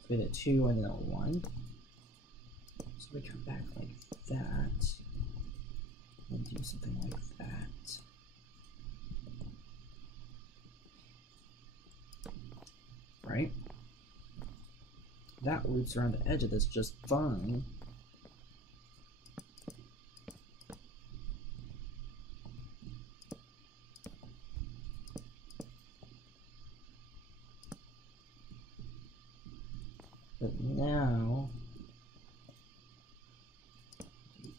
we did 2 and then a 1. So we come back like that. And do something like that. Right? That loops around the edge of this just fine. But now,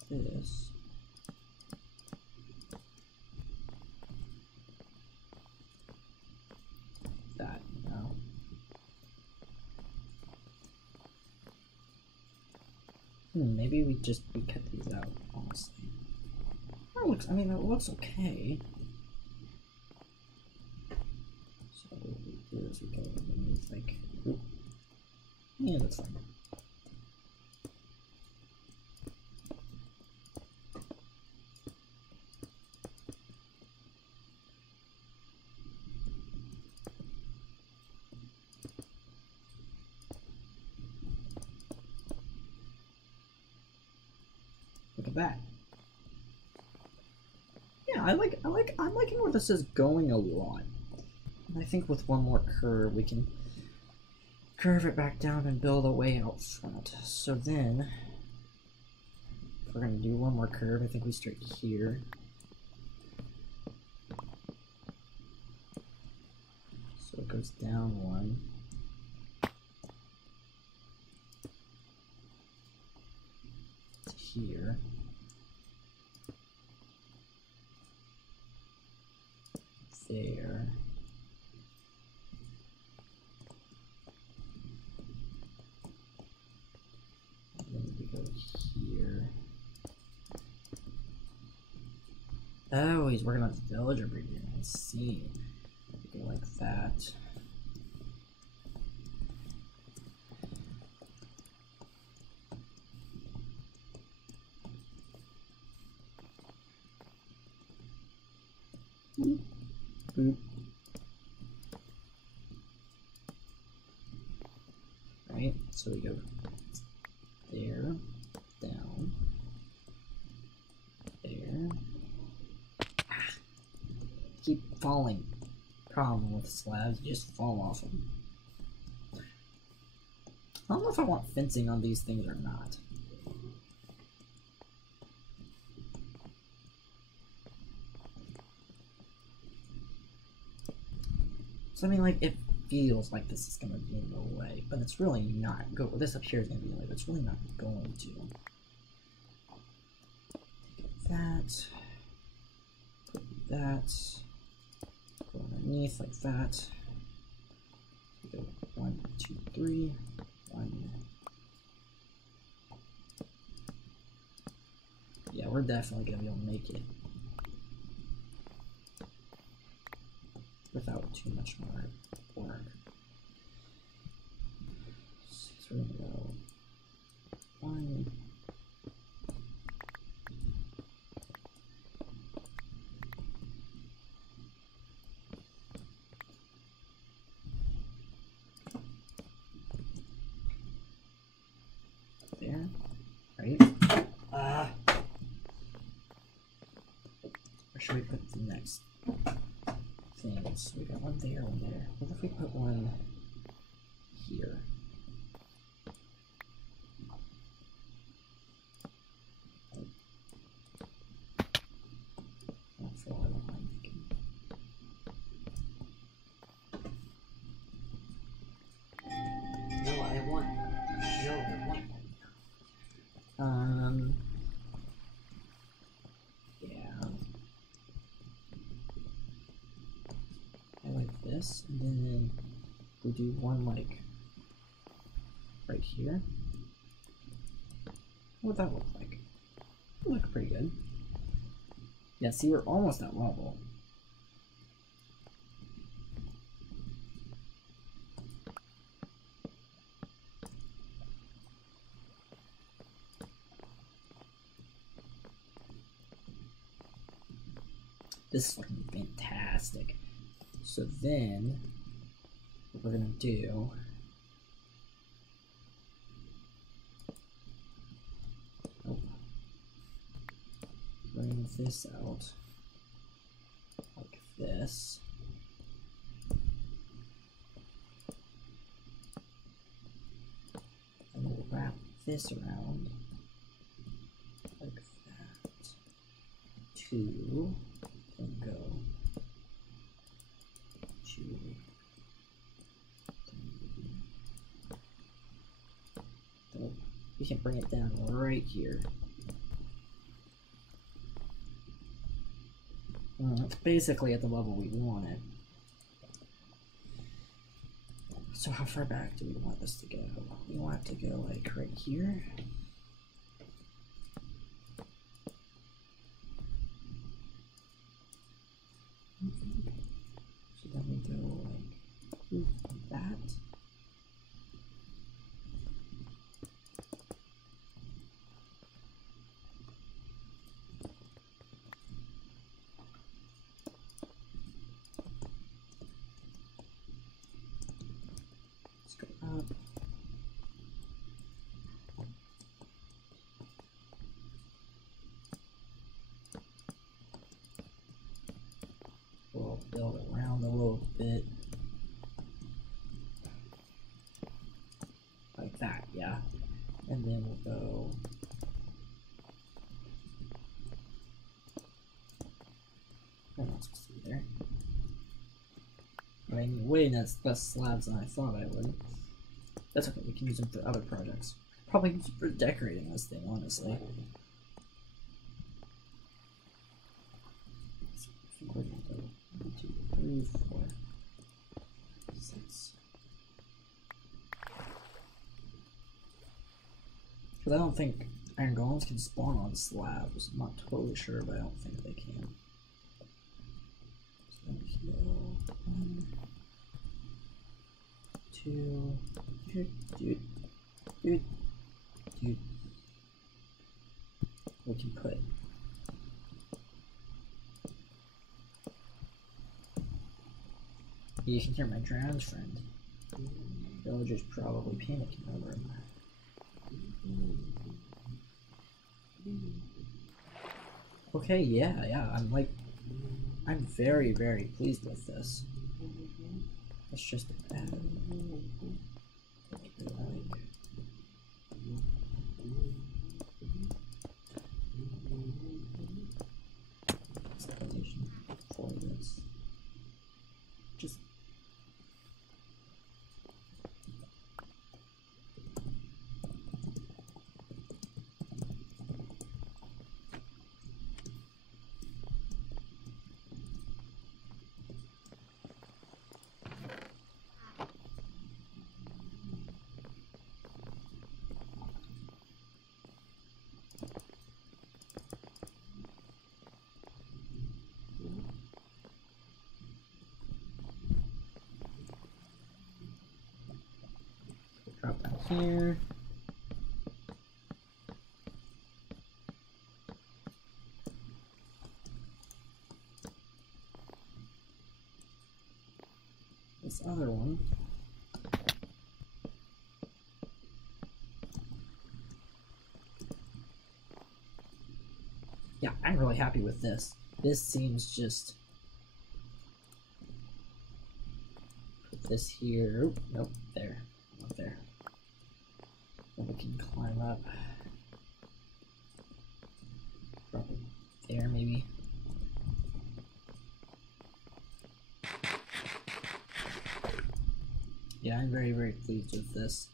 do this. That now. Maybe we cut these out, honestly. That looks, I mean, that looks okay. So what we do is we go underneath, like, oop. Yeah, that's fine. Look at that. Yeah, I'm liking where this is going a lot. And I think with one more curve, we can curve it back down and build a way out front. So then, if we're gonna do one more curve, I think we start here. So it goes down 1. To here. There. And then we go here. Oh, he's working on his villager breeder. I see. We go like that. Boop. Right, so we go there, down, there. Ah, keep falling. Problem with slabs, you just fall off them. I don't know if I want fencing on these things or not. So I mean, like, it feels like this is gonna be in the way, but it's really not. This up here is gonna be in the way, but it's really not going to. Take that. Put that. Go underneath like that. Go 1, 2, 3. 1. Yeah, we're definitely gonna be able to make it without too much more work. So we're gonna go 1. There, right? Where should we put the next things? We got one there, one there. What if we put one here? Not for all I'm thinking. No, I want. No, I want. Yeah. this, and then we'll do one like right here. What would that look like? It would look pretty good. Yeah, see, we're almost at level. This is looking fantastic. So then, what we're gonna do, bring this out like this. And we'll wrap this around like that. 2, and go 2, 3. So we can bring it down right here. It's basically at the level we want it. So how far back do we want this to go? We want it to go like right here. So then we go like that. Let's go up. We'll build around a little bit. Like that, yeah. And then we'll go they're not supposed to be there. I mean, way that's less slabs than I thought I would. That's okay, we can use them for other projects. Probably use them for decorating this thing, honestly. So I think we're gonna go 1, 2, 3, 4, 6. Because I don't think iron golems can spawn on slabs. I'm not totally sure, but I don't think they can. So then we can go 1, 2, dude. We can put you can hear my drowned friend. Villagers probably panicking over him. Okay, yeah, I'm very, very pleased with this. It's just a bad. Explanation for this. Just drop down here. This other one. Yeah, I'm really happy with this. This seems just put this here. Oop, nope, there. Not there. Then we can climb up. Drop it there, maybe. Yeah, I'm very, very pleased with this.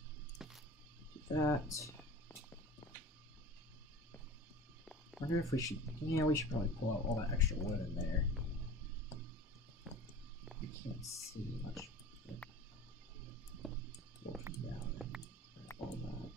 Do that. Wonder if we should, yeah, we should probably pull out all that extra wood in there. We can't see much. We'll come down and all that.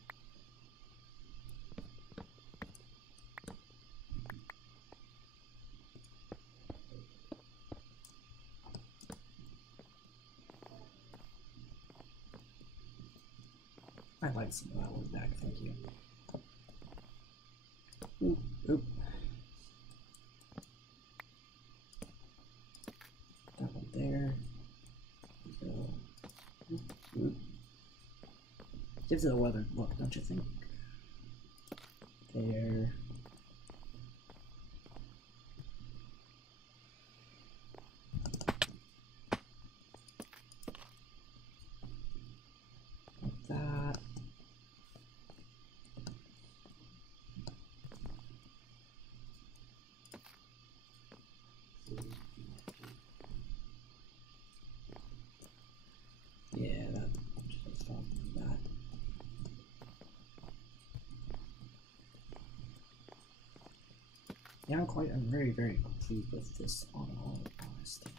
I'd like some of that one back, thank you. Oop, oop. That one there. Go. Oop, oop. Gives it a weathered look, don't you think? There. Like that. Yeah, that just felt like that. Yeah, I'm very, very pleased with this on all honesty.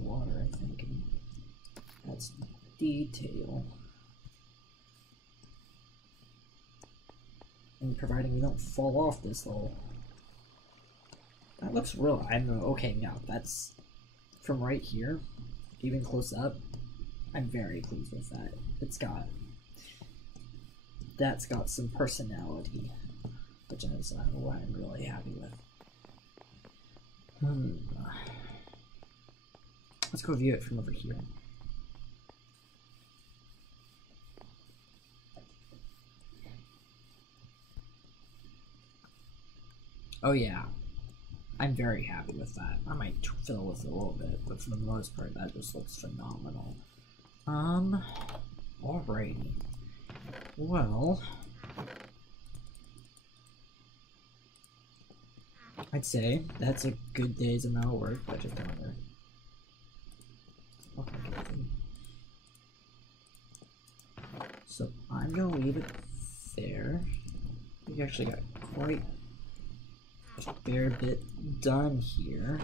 Water, I think, and add some detail. And providing we don't fall off this hole. That looks real. I know. Okay, now that's from right here, even close up. I'm very pleased with that. That's got some personality, which is what I'm really happy with. Let's go view it from over here. Oh yeah, I'm very happy with that. I might fiddle with it a little bit, but for the most part, that just looks phenomenal. Alrighty. Well, I'd say that's a good day's amount of work. I just don't know. Okay. So I'm gonna leave it there. We actually got quite a fair bit done here.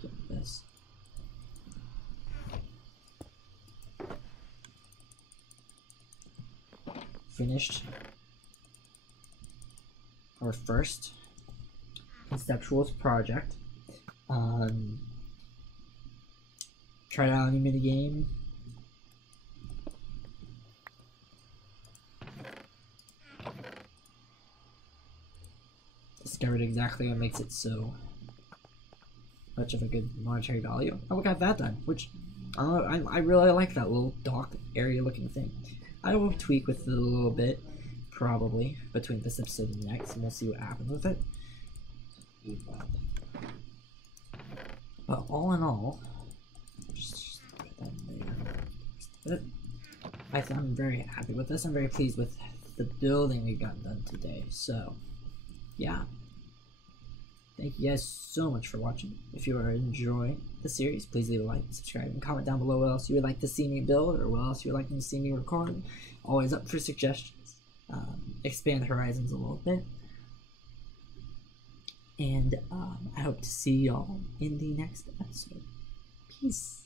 Get this. Finished our first conceptual project. Tried out a new minigame. Discovered exactly what makes it so much of a good monetary value. Oh, we got that done, which I really like that little dock area looking thing. I will tweak with it a little bit, probably, between this episode and the next, and we'll see what happens with it. But all in all, just put that there. I'm very happy with this. I'm very pleased with the building we've gotten done today. So, yeah. Thank you guys so much for watching. If you are enjoying the series, please leave a like, subscribe, and comment down below what else you would like to see me build or what else you would like to see me record. Always up for suggestions. Expand the horizons a little bit. And I hope to see y'all in the next episode. Peace.